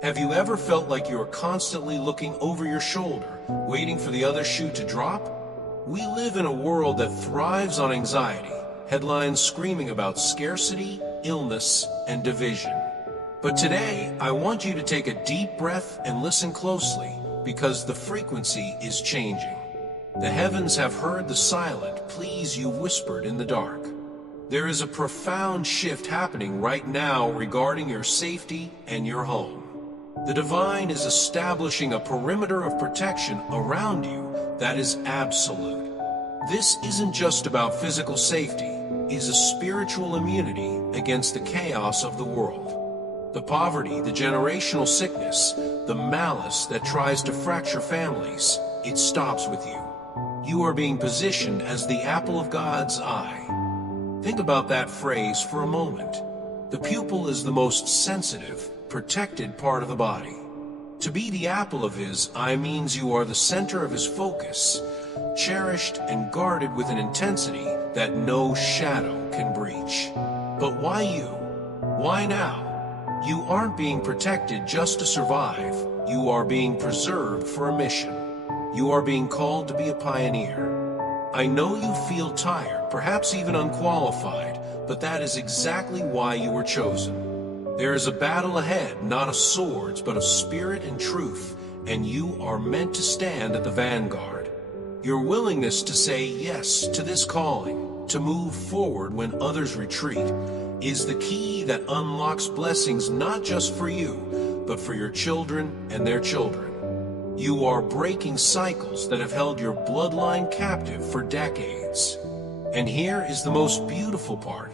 Have you ever felt like you are constantly looking over your shoulder, waiting for the other shoe to drop? We live in a world that thrives on anxiety, headlines screaming about scarcity, illness, and division. But today, I want you to take a deep breath and listen closely, because the frequency is changing. The heavens have heard the silent pleas you whispered in the dark. There is a profound shift happening right now regarding your safety and your home. The divine is establishing a perimeter of protection around you that is absolute. This isn't just about physical safety, it is a spiritual immunity against the chaos of the world. The poverty, the generational sickness, the malice that tries to fracture families, it stops with you. You are being positioned as the apple of God's eye. Think about that phrase for a moment. The pupil is the most sensitive, protected part of the body. To be the apple of his eye means you are the center of his focus, cherished and guarded with an intensity that no shadow can breach. But why you? Why now? You aren't being protected just to survive. You are being preserved for a mission. You are being called to be a pioneer. I know you feel tired, perhaps even unqualified, but that is exactly why you were chosen. There is a battle ahead, not of swords, but of spirit and truth, and you are meant to stand at the vanguard. Your willingness to say yes to this calling, to move forward when others retreat, is the key that unlocks blessings not just for you, but for your children and their children. You are breaking cycles that have held your bloodline captive for decades. And here is the most beautiful part.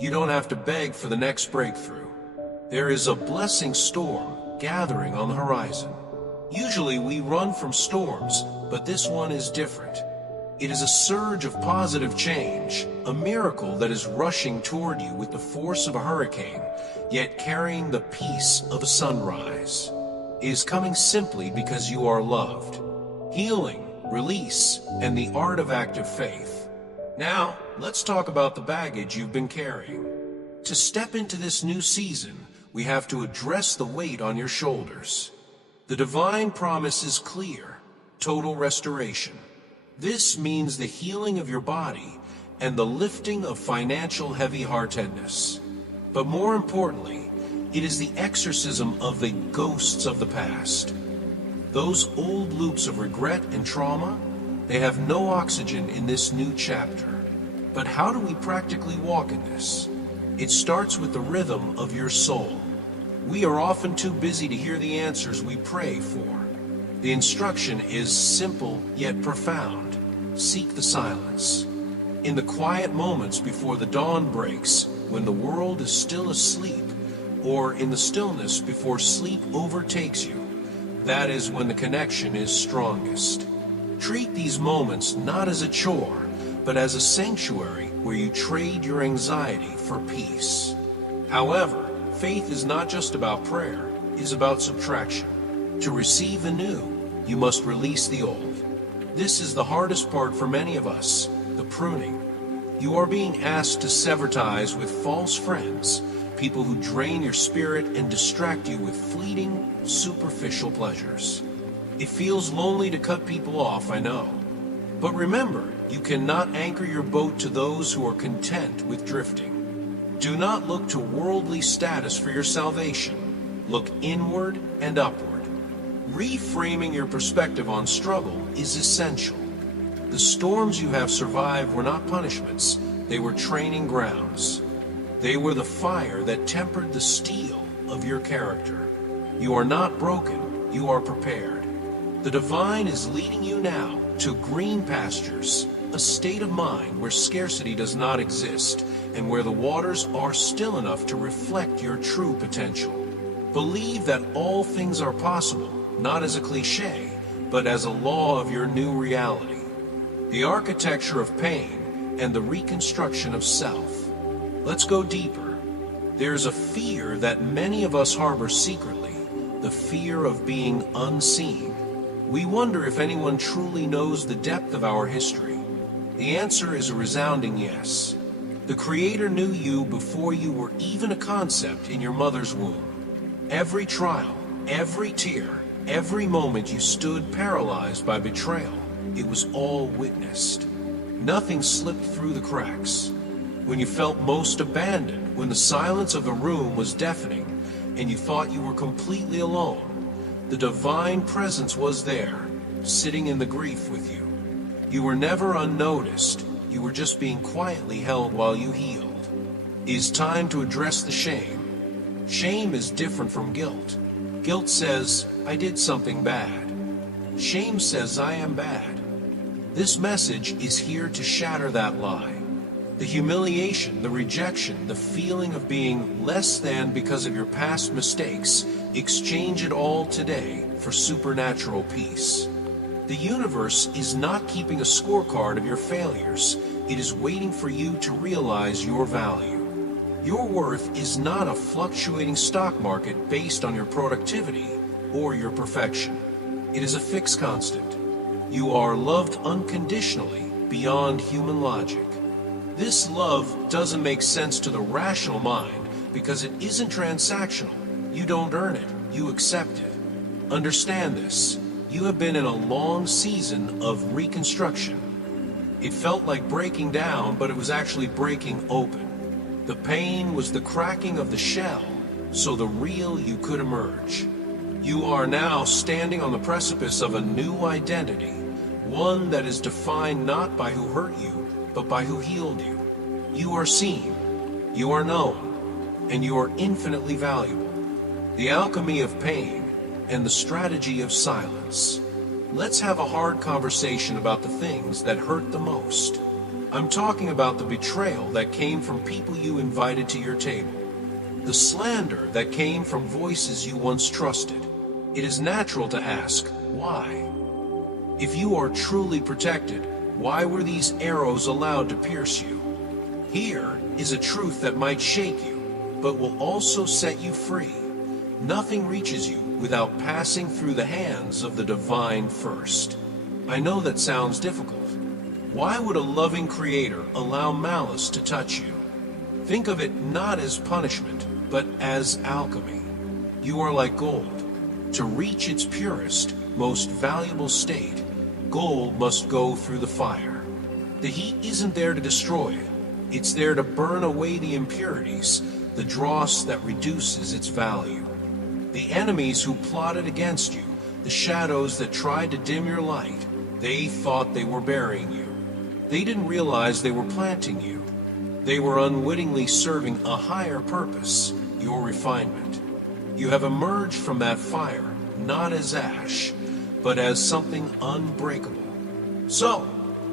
You don't have to beg for the next breakthrough. There is a blessing storm gathering on the horizon. Usually we run from storms, but this one is different. It is a surge of positive change, a miracle that is rushing toward you with the force of a hurricane, yet carrying the peace of a sunrise. It is coming simply because you are loved. Healing, release, and the art of active faith. Now, let's talk about the baggage you've been carrying. To step into this new season, we have to address the weight on your shoulders. The divine promise is clear: total restoration. This means the healing of your body and the lifting of financial heavy-heartedness. But more importantly, it is the exorcism of the ghosts of the past. Those old loops of regret and trauma, they have no oxygen in this new chapter. But how do we practically walk in this? It starts with the rhythm of your soul. We are often too busy to hear the answers we pray for. The instruction is simple yet profound. Seek the silence. In the quiet moments before the dawn breaks, when the world is still asleep, or in the stillness before sleep overtakes you, that is when the connection is strongest. Treat these moments not as a chore, but as a sanctuary where you trade your anxiety for peace. However, faith is not just about prayer, it is about subtraction. To receive the new, you must release the old. This is the hardest part for many of us, the pruning. You are being asked to sever ties with false friends, people who drain your spirit and distract you with fleeting, superficial pleasures. It feels lonely to cut people off, I know. But remember, you cannot anchor your boat to those who are content with drifting. Do not look to worldly status for your salvation. Look inward and upward. Reframing your perspective on struggle is essential. The storms you have survived were not punishments, they were training grounds. They were the fire that tempered the steel of your character. You are not broken, you are prepared. The divine is leading you now to green pastures, a state of mind where scarcity does not exist, and where the waters are still enough to reflect your true potential. Believe that all things are possible, not as a cliche, but as a law of your new reality. The architecture of pain and the reconstruction of self. Let's go deeper. There's a fear that many of us harbor secretly, the fear of being unseen. We wonder if anyone truly knows the depth of our history. The answer is a resounding yes. The Creator knew you before you were even a concept in your mother's womb. Every trial, Every tear, every moment you stood paralyzed by betrayal, it was all witnessed. Nothing slipped through the cracks. When you felt most abandoned, when the silence of the room was deafening, and you thought you were completely alone, the divine presence was there, sitting in the grief with you. You were never unnoticed. You were just being quietly held while you healed. It is time to address the shame. Shame is different from guilt. Guilt says, I did something bad. Shame says, I am bad. This message is here to shatter that lie. The humiliation, the rejection, the feeling of being less than because of your past mistakes, exchange it all today for supernatural peace. The universe is not keeping a scorecard of your failures. It is waiting for you to realize your value. Your worth is not a fluctuating stock market based on your productivity or your perfection. It is a fixed constant. You are loved unconditionally beyond human logic. This love doesn't make sense to the rational mind because it isn't transactional. You don't earn it, you accept it. Understand this. You have been in a long season of reconstruction. It felt like breaking down, but it was actually breaking open. The pain was the cracking of the shell, so the real you could emerge. You are now standing on the precipice of a new identity, one that is defined not by who hurt you, but by who healed you. You are seen, you are known, and you are infinitely valuable. The alchemy of pain and the strategy of silence. Let's have a hard conversation about the things that hurt the most. I'm talking about the betrayal that came from people you invited to your table. The slander that came from voices you once trusted. It is natural to ask, why? If you are truly protected, why were these arrows allowed to pierce you? Here is a truth that might shake you, but will also set you free. Nothing reaches you without passing through the hands of the divine first. I know that sounds difficult. Why would a loving creator allow malice to touch you? Think of it not as punishment, but as alchemy. You are like gold. To reach its purest, most valuable state, gold must go through the fire. The heat isn't there to destroy it. It's there to burn away the impurities, the dross that reduces its value. The enemies who plotted against you, the shadows that tried to dim your light, they thought they were burying you. They didn't realize they were planting you. They were unwittingly serving a higher purpose, your refinement. You have emerged from that fire, not as ash, but as something unbreakable. So,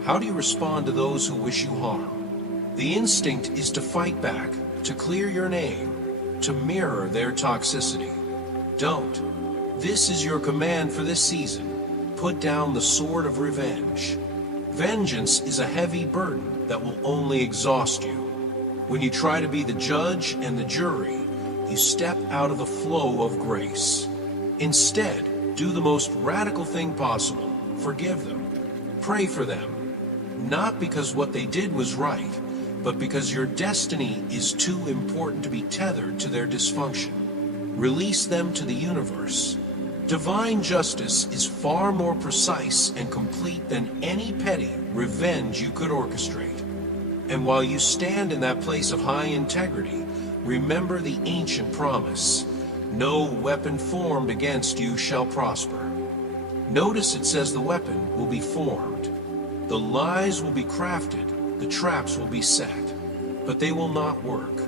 how do you respond to those who wish you harm? The instinct is to fight back, to clear your name, to mirror their toxicity. Don't. This is your command for this season. Put down the sword of revenge. Vengeance is a heavy burden that will only exhaust you. When you try to be the judge and the jury, you step out of the flow of grace. Instead, do the most radical thing possible. Forgive them. Pray for them. Not because what they did was right, but because your destiny is too important to be tethered to their dysfunction. Release them to the universe. Divine justice is far more precise and complete than any petty revenge you could orchestrate. And while you stand in that place of high integrity, remember the ancient promise. No weapon formed against you shall prosper. Notice it says the weapon will be formed. The lies will be crafted, the traps will be set, but they will not work.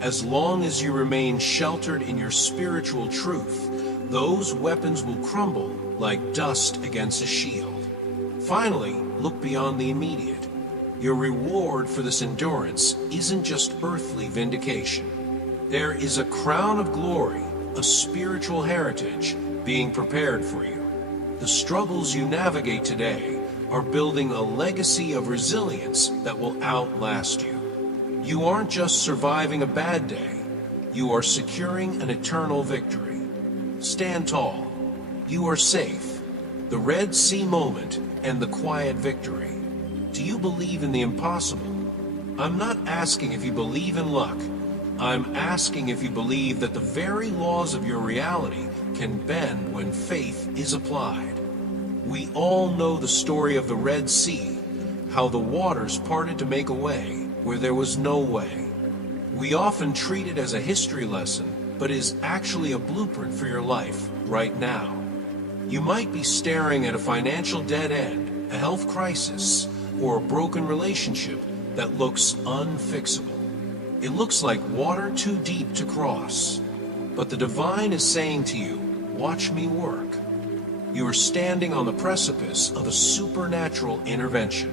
As long as you remain sheltered in your spiritual truth, those weapons will crumble like dust against a shield. Finally, look beyond the immediate. Your reward for this endurance isn't just earthly vindication. There is a crown of glory, a spiritual heritage being prepared for you. The struggles you navigate today are building a legacy of resilience that will outlast you. You aren't just surviving a bad day, you are securing an eternal victory. Stand tall. You are safe. The Red Sea moment and the quiet victory. Do you believe in the impossible? I'm not asking if you believe in luck. I'm asking if you believe that the very laws of your reality can bend when faith is applied. We all know the story of the Red Sea, how the waters parted to make a way where there was no way. We often treat it as a history lesson, but is actually a blueprint for your life right now. You might be staring at a financial dead end, a health crisis, or a broken relationship that looks unfixable. It looks like water too deep to cross. But the divine is saying to you, watch me work. You are standing on the precipice of a supernatural intervention.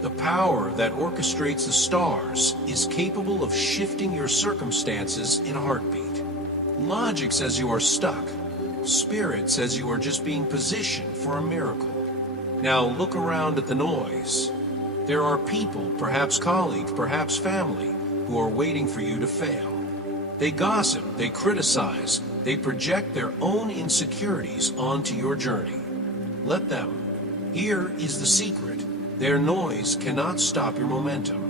The power that orchestrates the stars is capable of shifting your circumstances in a heartbeat. Logic says you are stuck. Spirit says you are just being positioned for a miracle. Now look around at the noise. There are people, perhaps colleagues, perhaps family, who are waiting for you to fail. They gossip, they criticize, they project their own insecurities onto your journey. Let them. Here is the secret. Their noise cannot stop your momentum.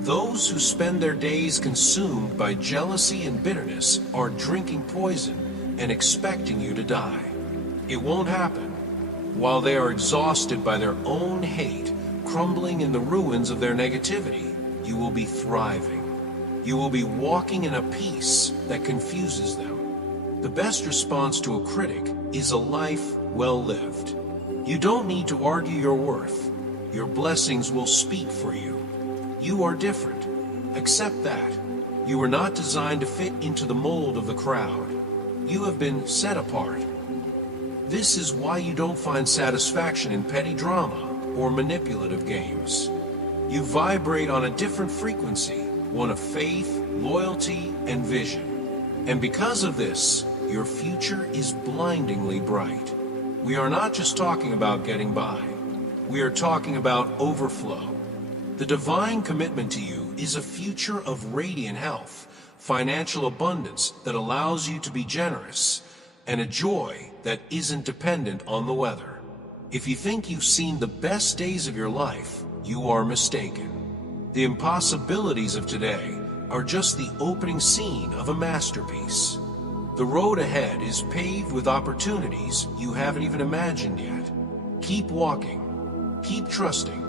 Those who spend their days consumed by jealousy and bitterness are drinking poison and expecting you to die. It won't happen. While they are exhausted by their own hate, crumbling in the ruins of their negativity, you will be thriving. You will be walking in a peace that confuses them. The best response to a critic is a life well lived. You don't need to argue your worth. Your blessings will speak for you. You are different. Accept that. You were not designed to fit into the mold of the crowd. You have been set apart. This is why you don't find satisfaction in petty drama or manipulative games. You vibrate on a different frequency, one of faith, loyalty, and vision. And because of this, your future is blindingly bright. We are not just talking about getting by. We are talking about overflow. The divine commitment to you is a future of radiant health, financial abundance that allows you to be generous, and a joy that isn't dependent on the weather. If you think you've seen the best days of your life, you are mistaken. The impossibilities of today are just the opening scene of a masterpiece. The road ahead is paved with opportunities you haven't even imagined yet. Keep walking. Keep trusting.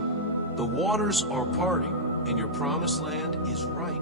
The waters are parting, and your promised land is right